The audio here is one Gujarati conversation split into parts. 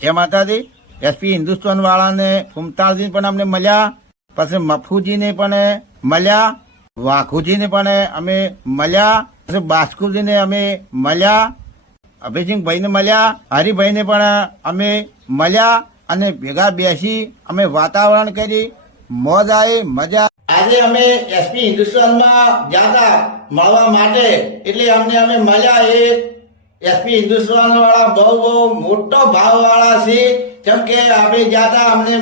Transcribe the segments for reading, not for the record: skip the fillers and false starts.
જય માતાજી. એસપી હિન્દુસ્તાન વાળાને ફૂમતાલજી પણ અમને મળ્યા, પછી મફુજીને પણ મળ્યા, વાઘુજીને પણ અમે મળ્યા, પછી બાસ્કુજીને અમે મળ્યા, અભયસિંહભાઈને મળ્યા, હરિભાઈને પણ અમે મળ્યા અને ભેગા બેસી અમે વાતાવરણ કરી, મોજ આવી, મજા. આજે અમે એસપી હિન્દુસ્તાનમાં ગયા મળવા માટે, એટલે અમે મળ્યા. એ એસપી હિન્દુસ્તાન વાળા બહુ મોટો ભાવ વાળા છે. કેમ કે આપણે ગયા અમને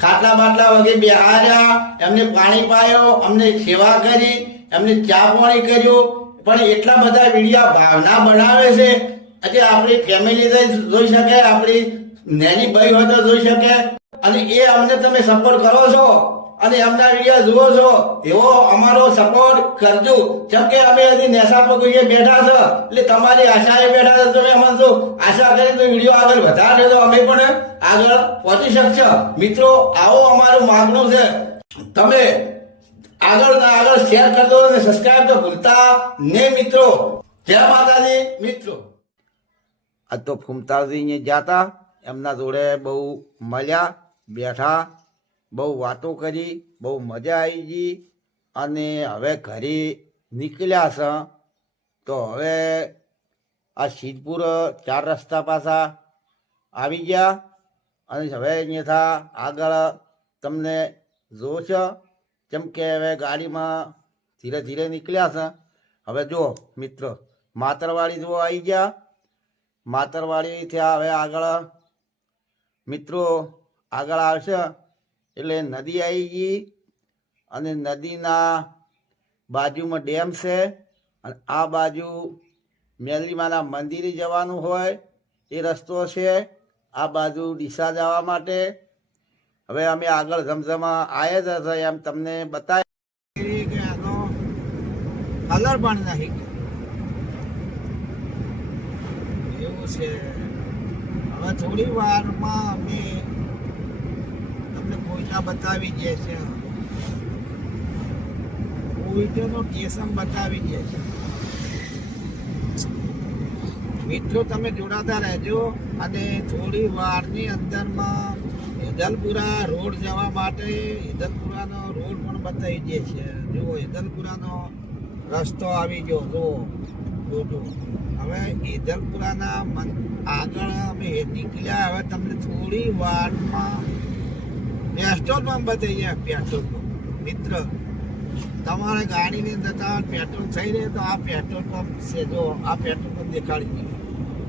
ખાટલા બાટલા વગેરે બેહાર્યા, એમને પાણી પાયો, અમને સેવા કરી, એમને ચા પાણી કર્યું. પણ એટલા બધા વિડીયા ભાવના બનાવે છે. આજે આપણી ફેમિલી જોઈ શકે, આપણી નેની ભાઈ હોય તો જોઈ શકે. અને એ અમને તમે સપોર્ટ કરો છો અને એમના વિડીયો જુઓ છો, એવો અમારો સપોર્ટ કરજો. જેમ કે અમે હજી નેશા પર કોઈએ બેઠા છે, એટલે તમારી આશાએ બેઠા છે. તમે અમને જો આશા કરી તો વિડીયો આગળ વધારે તો અમે પણ આગળ પહોંચી શકશો. મિત્રો, આવો અમારું માગણું છે. તમે આગળ શેર કરજો અને સબસ્ક્રાઈબ તો ભૂલતા ને મિત્રો. જય માતાજી મિત્રો. આ તો ફૂમતાલજી જાતા, એમના જોડે બહુ મળ્યા, બેઠા, બહુ વાતો કરી, બહુ મજા આવી ગઈ. અને હવે ઘરે નીકળ્યા છે તો હવે આ સિદ્ધપુર 4 રસ્તા પાછા આવી ગયા. અને હવે અહીંયાથી આગળ તમને જોશો. કેમ કે હવે ગાડીમાં ધીરે ધીરે નીકળ્યા છે. હવે જો મિત્રો, માતરવાડી જો આવી ગયા. માતરવાડી થયા હવે આગળ મિત્રો આગળ આવશે એટલે નદી આવી ગઈ. અને નદીના બાજુમાં ડેમ છે. અને આ બાજુ મેલીમાના મંદિરે જવાનું હોય એ રસ્તો છે. આ બાજુ ડીસા જવા માટે. હવે અમે આગળ જમઝમા આવ્યા હતા એમ તમને બતાવ્યું. કલર પણ નહીં એવું છે. હવે થોડી વારમાં અમે તમને કોઈના બતાવી દે છે. કોઈનું સ્ટેશન બતાવી દે છે. મિત્રો, તમે જોડાતા રહેજો. અને થોડી વારની અંદરમાં ઈદલપુરા રોડ જવા માટે ઈદલપુરાનો રોડ પણ બતાવી દે છે. જુઓ, ઈદલપુરાનો રસ્તો આવી ગયો. જો હવે ઈદલપુરાના આગળ અમે નીકળ્યા. હવે તમને થોડી વારમાં પેટ્રોલ પંપ બતાવી જાય. પેટ્રોલ પંપ મિત્ર, તમારે ગાડીની અંદર પેટ્રોલ થઈ રહે તો આ પેટ્રોલ પંપ છે. જો આ પેટ્રોલ પંપ દેખાડી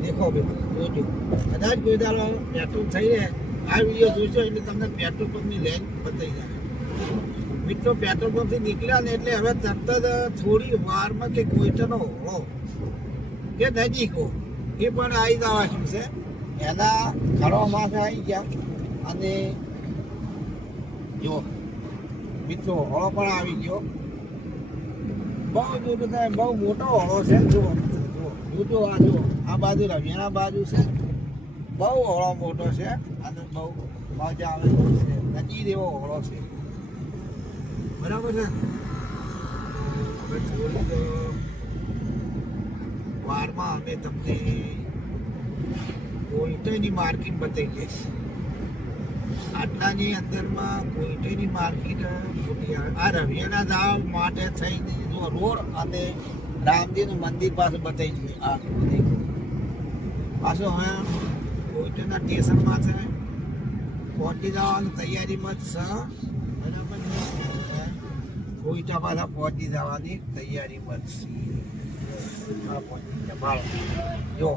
દેખો મિત્રો, જોજો. કદાચ કોઈ દાડો પેટ્રોલ થઈ રહે, આ વિડીયો જોશો એટલે તમને પેટ્રોલ પંપની લાઈન બતાવી જાય. મિત્રો, પેટ્રોલ પંપથી નીકળ્યા ને એટલે હવે તરત જ થોડી વારમાં કે કોઈટનો હોળો કે નજીકો એ પણ આવી જવાનું છે. એના ખડોમાં આવી ગયા. અને જો મિત્રો, હોળો પણ આવી ગયો. બહુ મોટો હોળો છે. જુઓ આ બાજુ રવિયાના બાજુ છે. બહુ હોળો મોટો છે અને બહુ મજા આવે છે. નજીક એવો હોળો છે. બરાબર છે. હવે થોડીક વારમાં અમે તમને કોઈટની માર્કેટ બતાવી દઈશ. આટલાની અંદરમાં કોઈટની માર્કેટ મોટી આવે. આ રવિયાના દાવ માટે થઈને રોડ અને રામજીનું મંદિર પાસે બતાવી દઈએ. આ દેખો પાછો હવે કોઈટના સ્ટેશનમાં છે. પહોંચી જવાની તૈયારીમાં જ છે. બરાબર. કોઈટા પાછા પહોંચી જવાની તૈયારીમાં જ છે. જો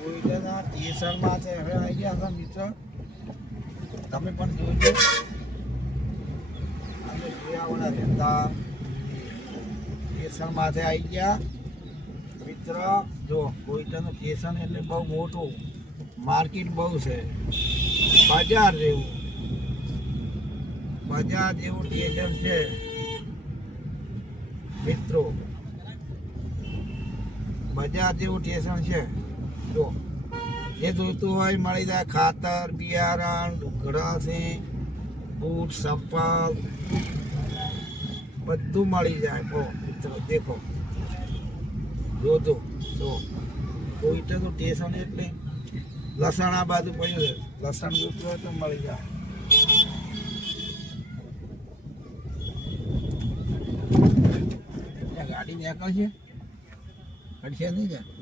કોઈટાના સ્ટેશનમાં છે. હવે આવી ગયા હતા મિત્ર, તમે પણ જોજો. અમે જોયાવાળા રહેતા સ્ટેશનમાં આવી ગયા મિત્ર. જો કોઈટાનું સ્ટેશન એટલે બહુ મોટું માર્કેટ બહુ છે. બજાર જેવું સ્ટેશન છે મિત્રો. બજાર જેવું સ્ટેશન છે. જો જે જોઈતું હોય મળી જાય. ખાતર, બિયારણ, ઢોકળા છે, બૂટ, ચપ્પલ બધું મળી જાય. બહુ મિત્રો દેખો, જોજો. તો કોઈટાનું સ્ટેશન એટલે લસણ આ બાજુ પડ્યું છે, લસણ જોતું હોય તો મળી જાય. ગાડી નીકળશે, કડશે નહીં જાય.